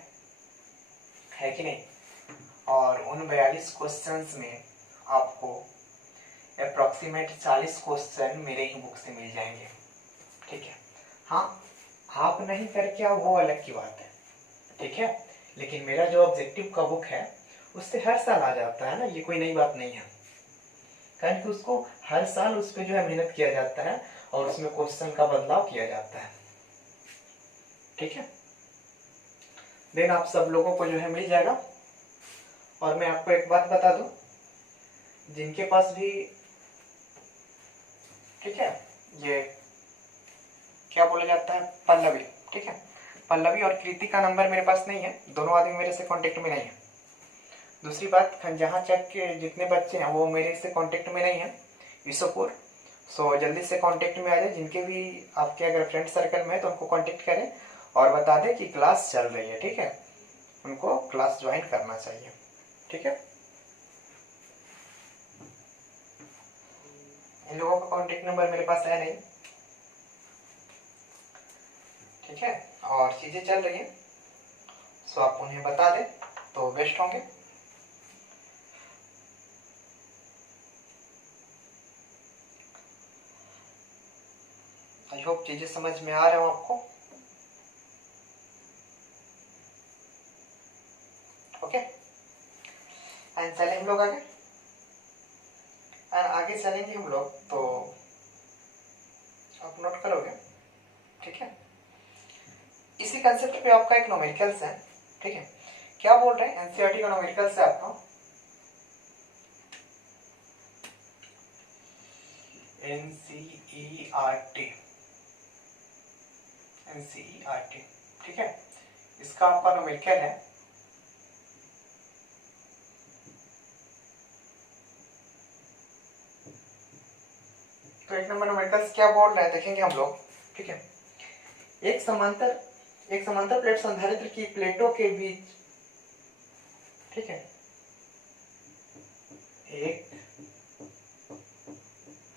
है कि नहीं, और उन 42 क्वेश्चंस में आपको अप्रोक्सीमेट 40 क्वेश्चन मेरे ही बुक से मिल जाएंगे, ठीक है। हाँ, आप नहीं करके आओ वो अलग की बात है, ठीक है। लेकिन मेरा जो ऑब्जेक्टिव का बुक है उससे हर साल आ जाता है ना, ये कोई नई बात नहीं है। कारण कि उसको हर साल उस पर जो है मेहनत किया जाता है और उसमें क्वेश्चन का बदलाव किया जाता है, ठीक है। देन आप सब लोगों को जो है मिल जाएगा। और मैं आपको एक बात बता दूं, जिनके पास भी, ठीक है, ये क्या बोला जाता है, पल्लवी, ठीक है, पल्लवी और कृति का नंबर मेरे पास नहीं है, दोनों आदमी मेरे से कांटेक्ट में नहीं है। दूसरी बात, जहाँ चेक के जितने बच्चे हैं वो मेरे से कांटेक्ट में नहीं है ईशोपुर। सो जल्दी से कांटेक्ट में आ जाए। जिनके भी आपके अगर फ्रेंड सर्कल में है तो उनको कांटेक्ट करें और बता दें कि क्लास चल रही है, ठीक है। उनको क्लास ज्वाइन करना चाहिए, ठीक है। इन लोगों का कांटेक्ट नंबर मेरे पास है नहीं, ठीक है। और चीजें चल रही है सो आप उन्हें बता दें तो बेस्ट होंगे। आई होप चीजें समझ में आ रहे हो आपको, ओके। एंड चले हम लोग आगे, आगे चलेंगे हम लोग तो आप नोट करोगे, ठीक है। इसी कंसेप्ट पे आपका एक न्यूमेरिकल्स है, ठीक है। क्या बोल रहे हैं, एनसीईआरटी का न्यूमेरिकल्स है आपका एनसीईआरटी, ठीक है। इसका आपका न्यूमेरिकल है तो एक नंबर न्यूमेरिकल्स क्या बोल रहे हैं देखेंगे हम लोग, ठीक है। एक समांतर प्लेट संधारित्र की प्लेटों के बीच, ठीक है, एक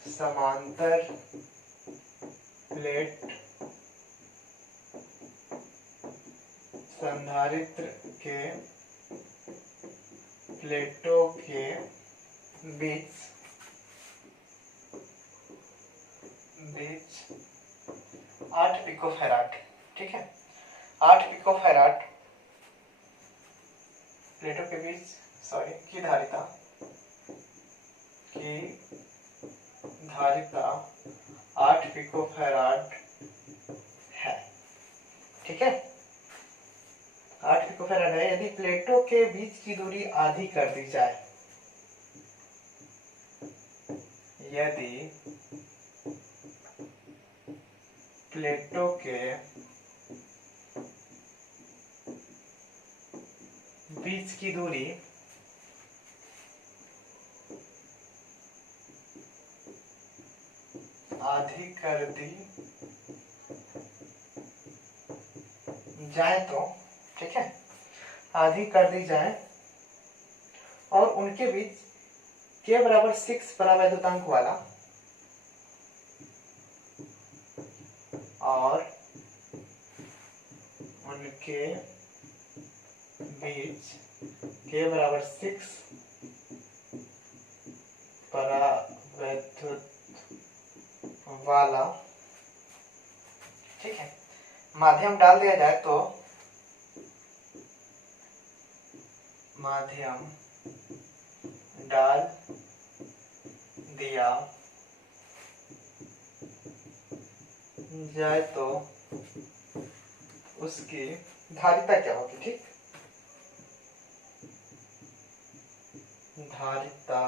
समांतर प्लेट संधारित्र के प्लेटों के बीच 8 पिकोफैराड, ठीक है, 8 पिकोफैराड प्लेटों के बीच की धारिता 8 पिकोफैराड है, ठीक है। 8 पिकोफैराड है। यदि प्लेटों के बीच की दूरी आधी कर दी जाए, यदि प्लेटों के बीच की दूरी आधी कर दी जाए तो, ठीक है, आधी कर दी जाए और उनके बीच k बराबर 6 परावैद्युतांक वाला और उनके बीच k बराबर 6 परावैद्युत वाला, ठीक है, माध्यम डाल दिया जाए तो माध्यम डाल दिया जाए तो उसकी धारिता क्या होगी, ठीक, धारिता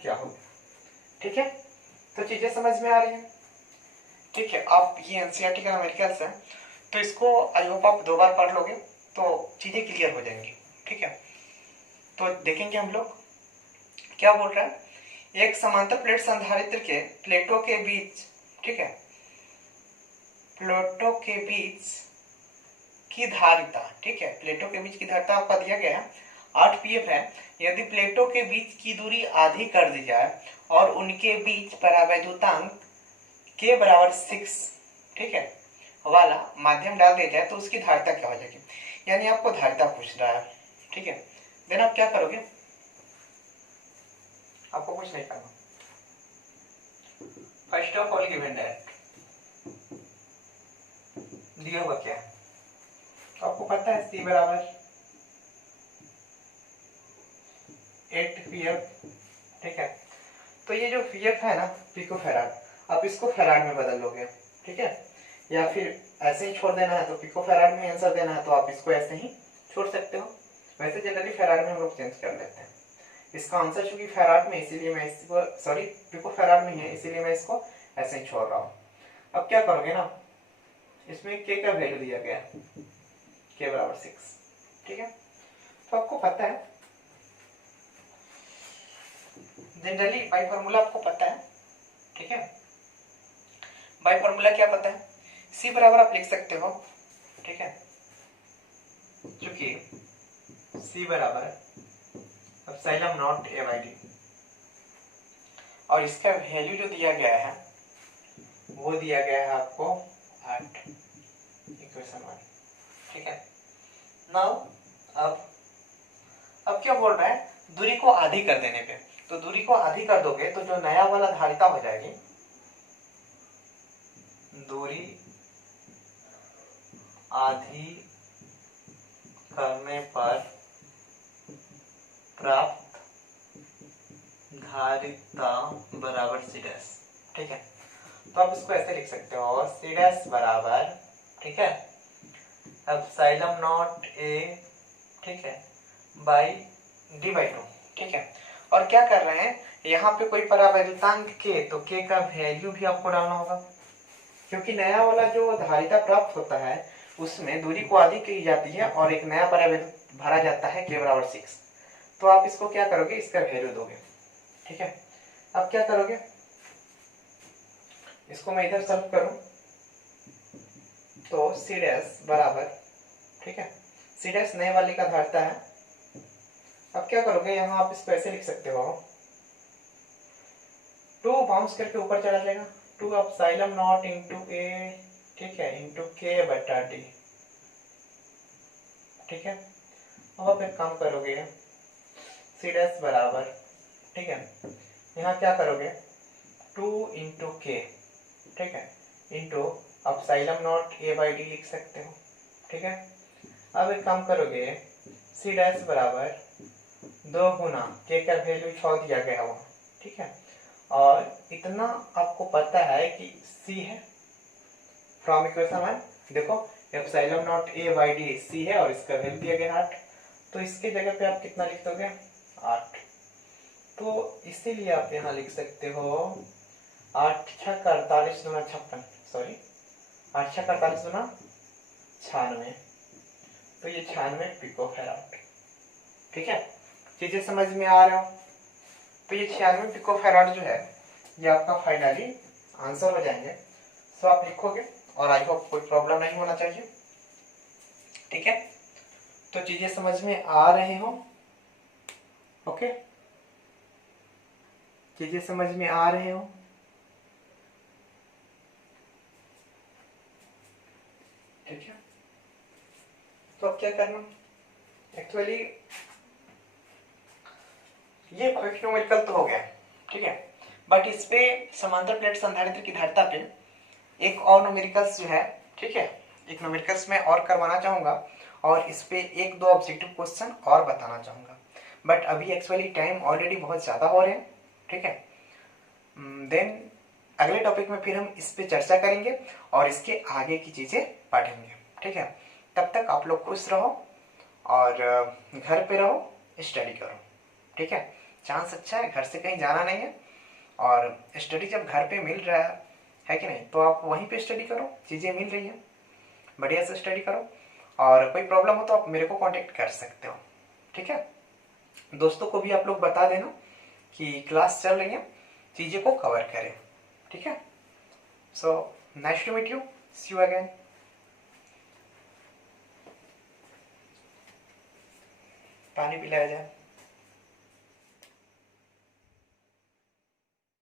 क्या होगी, ठीक है। तो चीजें समझ में आ रही हैं, ठीक है। आप ये एनसीईआरटी का न्यूमेरिकल्स है, तो इसको आई होप आप 2 बार पढ़ लोगे तो चीजें क्लियर हो जाएंगी, ठीक है। तो देखेंगे हम लोग क्या बोल रहा है। एक समांतर प्लेट संधारित्र के प्लेटों के बीच, ठीक है, प्लेटों के बीच की धारिता, ठीक है, प्लेटों के बीच की धारिता आपका दिया गया है 8 pf है। यदि प्लेटों के बीच की दूरी आधी कर दी जाए और उनके बीच परावैद्युतांक k बराबर 6, ठीक है, वाला माध्यम डाल दिया जाए तो उसकी धारिता क्या हो जाएगी। यानी आपको धारिता पूछ रहा है, ठीक है। देन आप क्या करोगे, आपको कुछ नहीं करना। First of all given that दिया हुआ क्या है, तो आपको पता है C बराबर 8 pf, ठीक है। तो ये जो pf है ना, पिको फैराड, आप इसको फैराड में बदल लोगे, ठीक है, या फिर ऐसे ही छोड़ देना है तो पिको फैराड में आंसर देना है तो आप इसको ऐसे ही छोड़ सकते हो। वैसे जनरली फैराड में हम लोग चेंज कर लेते हैं इसका आंसर, चूंकि फैराड में इसीलिए मैं इसको, सॉरी पिको फैराड में है इसीलिए मैं इसको ऐसे ही छोड़ रहा हूँ। अब क्या करोगे ना, इसमें k का वैल्यू दिया गया है k बराबर 6, ठीक है। तो आपको पता है जनरली बाई फॉर्मूला आपको पता है, ठीक है। बाई फॉर्मूला क्या पता है, C बराबर आप लिख सकते हो, ठीक है, चूंकि C बराबर epsilon naught A by D, और इसका वैल्यू जो दिया गया है वो दिया गया है आपको 8, इक्वेशन 1, ठीक है। नाउ अब क्या बोल रहा है, दूरी को आधी कर देने पे, तो दूरी को आधी कर दोगे तो जो नया वाला धारिता हो जाएगी, दूरी आधी करने पर प्राप्त धारिता बराबर C डैश, ठीक है। तो आप इसको ऐसे लिख सकते हो, C डैश बराबर, ठीक है, एप्सिलॉन नॉट A, ठीक है, बाई D बाई 2, ठीक है। और क्या कर रहे हैं, यहाँ पे कोई परावैद्युतांक k, तो k का वैल्यू भी आपको डालना होगा, क्योंकि नया वाला जो धारिता प्राप्त होता है उसमें दूरी को आधी की जाती है और एक नया परावैद्युत भरा जाता है k बराबर 6। तो आप इसको क्या करोगे, इसका वैल्यू दोगे, ठीक है। अब क्या करोगे, इसको मैं इधर सॉल्व करूं तो C डैश बराबर, ठीक है, C डैश नए वाले का धारिता है। अब क्या करोगे, यहाँ आप इसको ऐसे लिख सकते हो, 2 बाउंस करके ऊपर चला जाएगा, 2 एप्सिलॉन नॉट इंटू A, ठीक है, इंटू K बटा D, ठीक है। अब आप एक काम करोगे, C डैश बराबर, ठीक है, यहाँ क्या करोगे, 2 इंटू K, ठीक है, into epsilon naught A by D लिख सकते हो, ठीक है। अब एक काम करोगे, C डैश बराबर 2 गुना K का वैल्यू 6 दिया गया वहाँ, ठीक है, और इतना आपको पता है कि C है फ्रॉम इक्वेशन 1, देखो epsilon naught A by D C है और इसका वैल्यू दिया गया 8, तो इसके जगह पे आप कितना लिख दोगे, 8। तो इसीलिए आप यहाँ लिख सकते हो 8 छक 48 गुना 56, सॉरी 8 छक 48 गुना 96, तो ये 96 पिको फैराड, ठीक है। चीजें समझ में आ रहे हो, तो ये 96 पिको फैराड जो है ये आपका फाइनली आंसर हो जाएंगे। सो आप लिखोगे और आई होप कोई प्रॉब्लम नहीं होना चाहिए, ठीक है। तो चीजें समझ में आ रहे हो, ओके, चीजें समझ में आ रहे हो, ठीक है। तो अब क्या करना, एक्चुअली ये फर्स्ट न्यूमेरिकल तो हो गया, ठीक है, बट इस पे समांतर प्लेट संधारित्र की धारिता पे एक और न्यूमेरिकल्स जो है, ठीक है, एक न्यूमेरिकल्स में और करवाना चाहूंगा, और इस पे एक दो ऑब्जेक्टिव क्वेश्चन और बताना चाहूँगा, बट अभी एक्चुअली टाइम ऑलरेडी बहुत ज़्यादा हो रहे हैं, ठीक है। देन अगले टॉपिक में फिर हम इस पे चर्चा करेंगे और इसके आगे की चीज़ें पढ़ेंगे, ठीक है। तब तक आप लोग खुश रहो और घर पे रहो, स्टडी करो, ठीक है। चांस अच्छा है, घर से कहीं जाना नहीं है, और स्टडी जब घर पे मिल रहा है कि नहीं, तो आप वहीं पे स्टडी करो, चीज़ें मिल रही हैं, बढ़िया से स्टडी करो। और कोई प्रॉब्लम हो तो आप मेरे को कांटेक्ट कर सकते हो, ठीक है। दोस्तों को भी आप लोग बता देना कि क्लास चल रही है, चीज़ें को कवर करें, ठीक है। So nice to meet you, see you again. पानी पिलाया जाए।